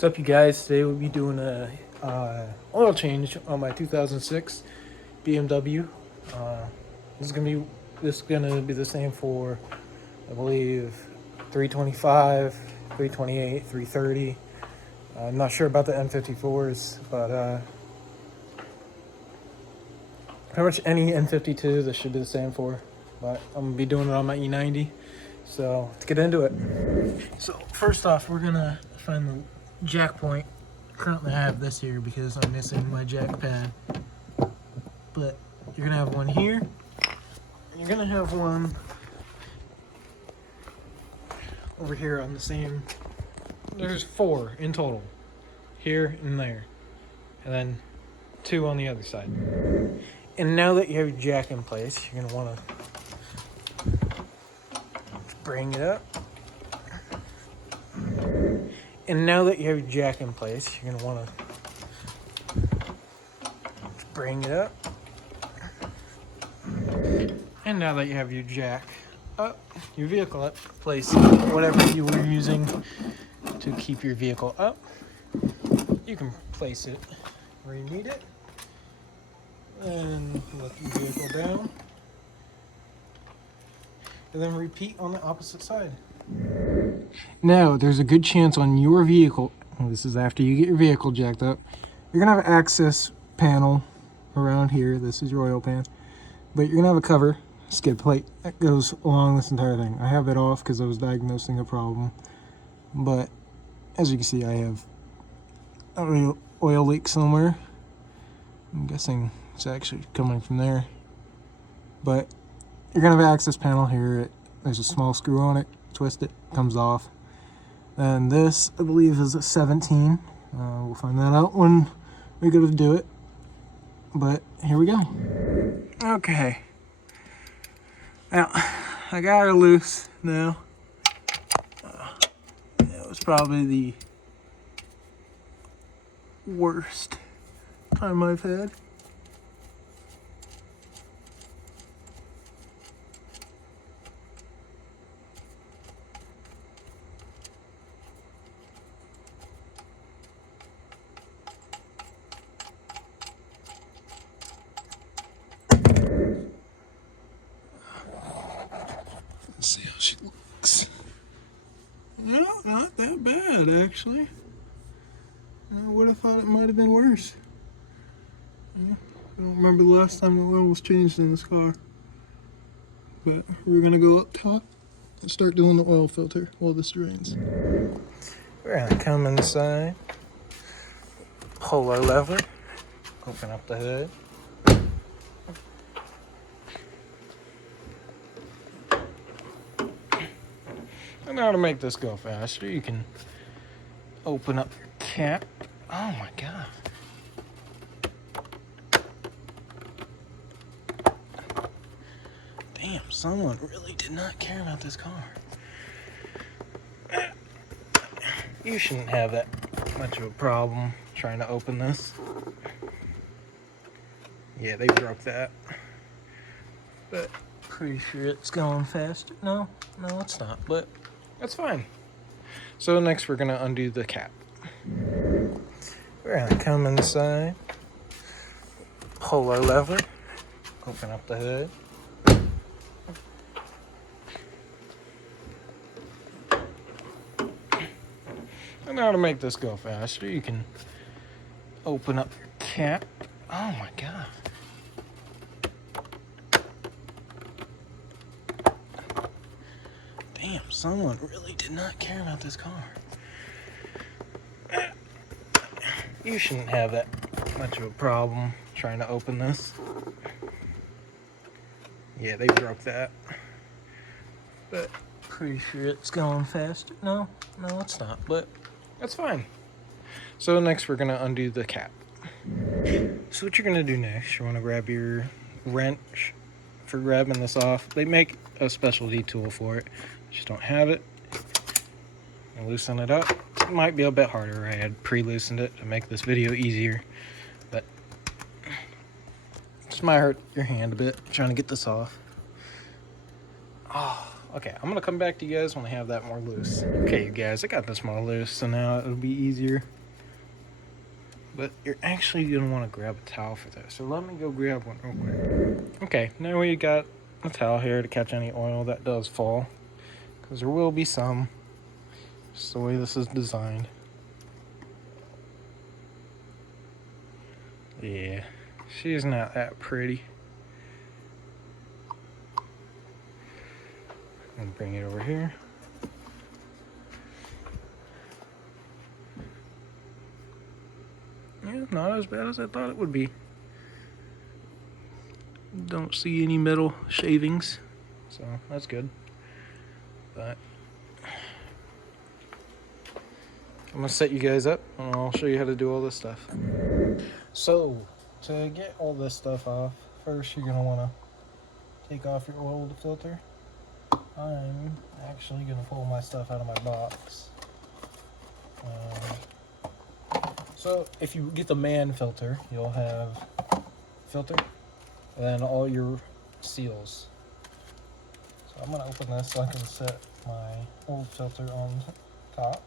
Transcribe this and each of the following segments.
What's up, you guys? Today we'll be doing a oil change on my 2006 BMW. This is gonna be the same for, I believe, 325, 328, 330. I'm not sure about the N54s, but pretty much any N52 this should be the same for. But I'm gonna be doing it on my E90. So let's get into it. So first off, we're gonna find the jack point. Currently I have this here because I'm missing my jack pad, but you're gonna have one here, you're gonna have one over here on the same. There's 4 in total, here and there, and then 2 on the other side. And now that you have your jack in place, you're gonna want to bring it up. And now that you have your jack in place, you're gonna want to bring it up. And now that you have your jack up, your vehicle up, place whatever you were using to keep your vehicle up. You can place it where you need it. And let your vehicle down. And then repeat on the opposite side. Now, there's a good chance on your vehicle, and this is after you get your vehicle jacked up, you're going to have an access panel around here. This is your oil pan. But you're going to have a cover, skid plate, that goes along this entire thing. I have it off because I was diagnosing a problem. But, as you can see, I have an oil leak somewhere. I'm guessing it's actually coming from there. But you're going to have an access panel here. There's a small screw on it. Twist it, comes off. And this, I believe, is a 17. We'll find that out when we go to do it. But here we go. Okay. Now, I got her loose now. It was probably the worst time I've had. Let's see how she looks. No, not that bad, actually. I would have thought it might have been worse. I don't remember the last time the oil was changed in this car. But we're going to go up top and start doing the oil filter while this drains. We're going to come inside, pull our lever, open up the hood. And now to make this go faster, you can open up your cap. Oh my God. Damn, someone really did not care about this car. You shouldn't have that much of a problem trying to open this. Yeah, they broke that. But pretty sure it's going faster. No, it's not, but that's fine. So next we're gonna undo the cap. We're gonna come inside, pull our lever, open up the hood. And now to make this go faster, you can open up your cap. Oh my God. Damn, someone really did not care about this car. You shouldn't have that much of a problem trying to open this. Yeah, they broke that. But pretty sure it's going faster. No, it's not, but that's fine. So next we're gonna undo the cap. So what you're gonna do next, you wanna grab your wrench for grabbing this off. They make a specialty tool for it. Just don't have it. And loosen it up. It might be a bit harder. I had pre-loosened it to make this video easier, but this might hurt your hand a bit trying to get this off. Oh, Okay, I'm gonna come back to you guys when I have that more loose. Okay, you guys, I got this more loose, so now it'll be easier. But you're actually gonna want to grab a towel for this, so let me go grab one real quick. Okay, now we got a towel here to catch any oil that does fall, because there will be some. Just the way this is designed. Yeah, she's not that pretty. I'm gonna bring it over here. Yeah, not as bad as I thought it would be. Don't see any metal shavings, so that's good. But I'm gonna set you guys up and I'll show you how to do all this stuff. So, to get all this stuff off, first you're gonna wanna take off your oil filter. I'm actually gonna pull my stuff out of my box. So if you get the man filter, you'll have filter and then all your seals. So I'm gonna open this so I can set my old filter on top.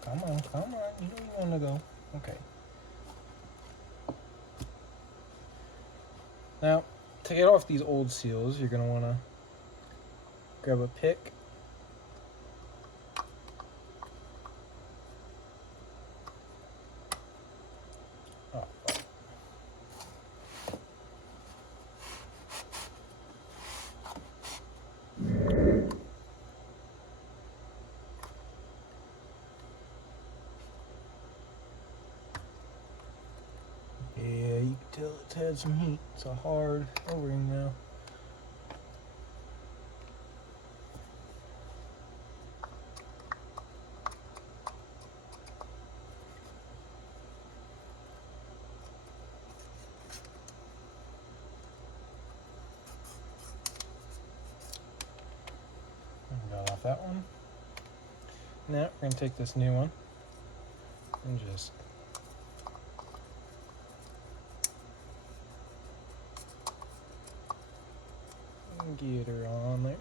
Come on, you know you want to go. Okay. Now, to get off these old seals, you're gonna wanna grab a pick. Yeah, you can tell it's had some heat. It's a hard O-ring now. Got off that one. Now we're gonna take this new one and just get her on there.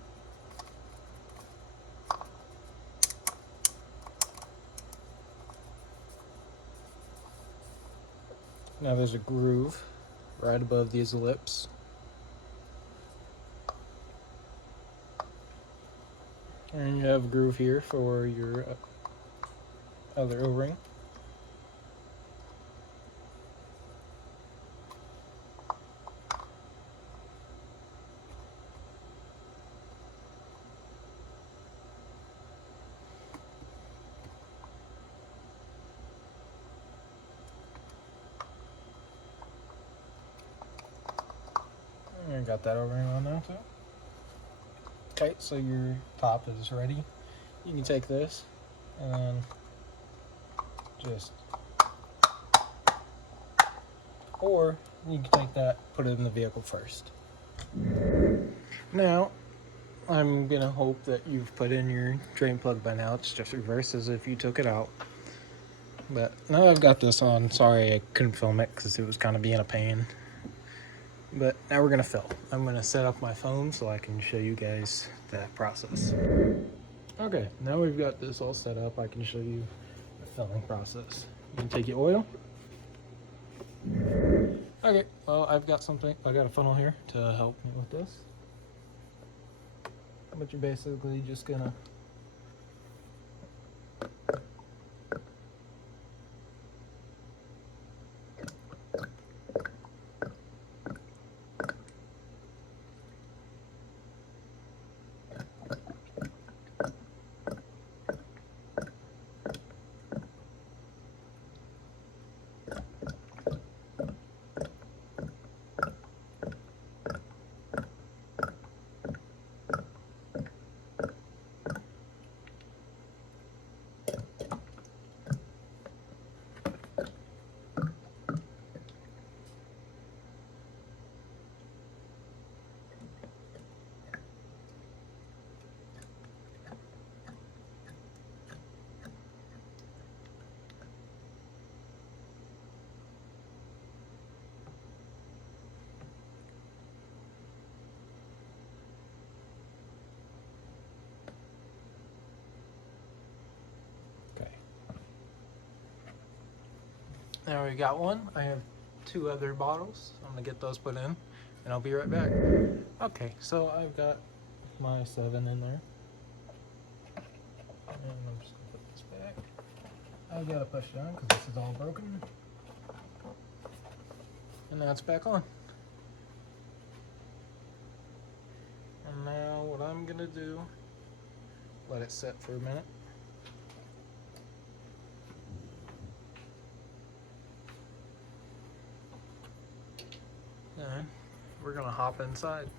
Now there's a groove right above these lips. And you have a groove here for your other O-ring. I got that O-ring on now too. Okay, so your top is ready. You can take this and then just, or you can take that, put it in the vehicle first. Now, I'm gonna hope that you've put in your drain plug by now. It's just reverse as if you took it out. But now I've got this on, sorry I couldn't film it because it was kind of being a pain. But now we're gonna fill. I'm gonna set up my phone so I can show you guys that process. Okay, now we've got this all set up, I can show you the filling process. You can take your oil. Okay, well I got a funnel here to help me with this. But you're basically just gonna Now we got one. I have 2 other bottles. I'm gonna get those put in and I'll be right back. Okay, so I've got my 7 in there. And I'm just gonna put this back. I've got to push it on because this is all broken. And now it's back on. And now what I'm gonna do, let it set for a minute. And we're gonna hop inside.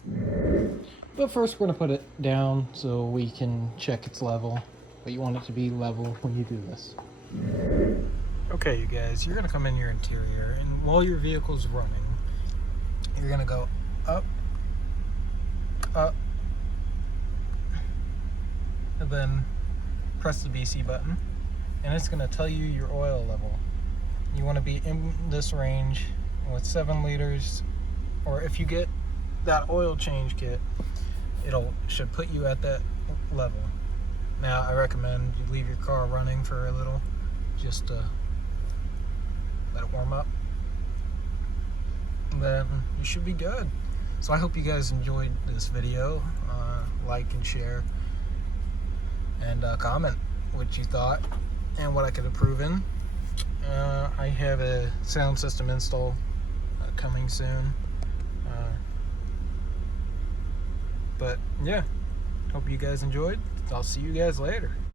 But first we're gonna put it down so we can check its level. But you want it to be level when you do this. Okay, you guys, you're gonna come in your interior, and while your vehicle's running, you're gonna go up, up, and then press the BC button, and it's gonna tell you your oil level. You wanna be in this range with 7 liters, or if you get that oil change kit, should put you at that level. Now, I recommend you leave your car running for a little, just to let it warm up. And then you should be good. So I hope you guys enjoyed this video. Like and share, and comment what you thought and what I could improve in. I have a sound system install coming soon. But yeah, hope you guys enjoyed. I'll see you guys later.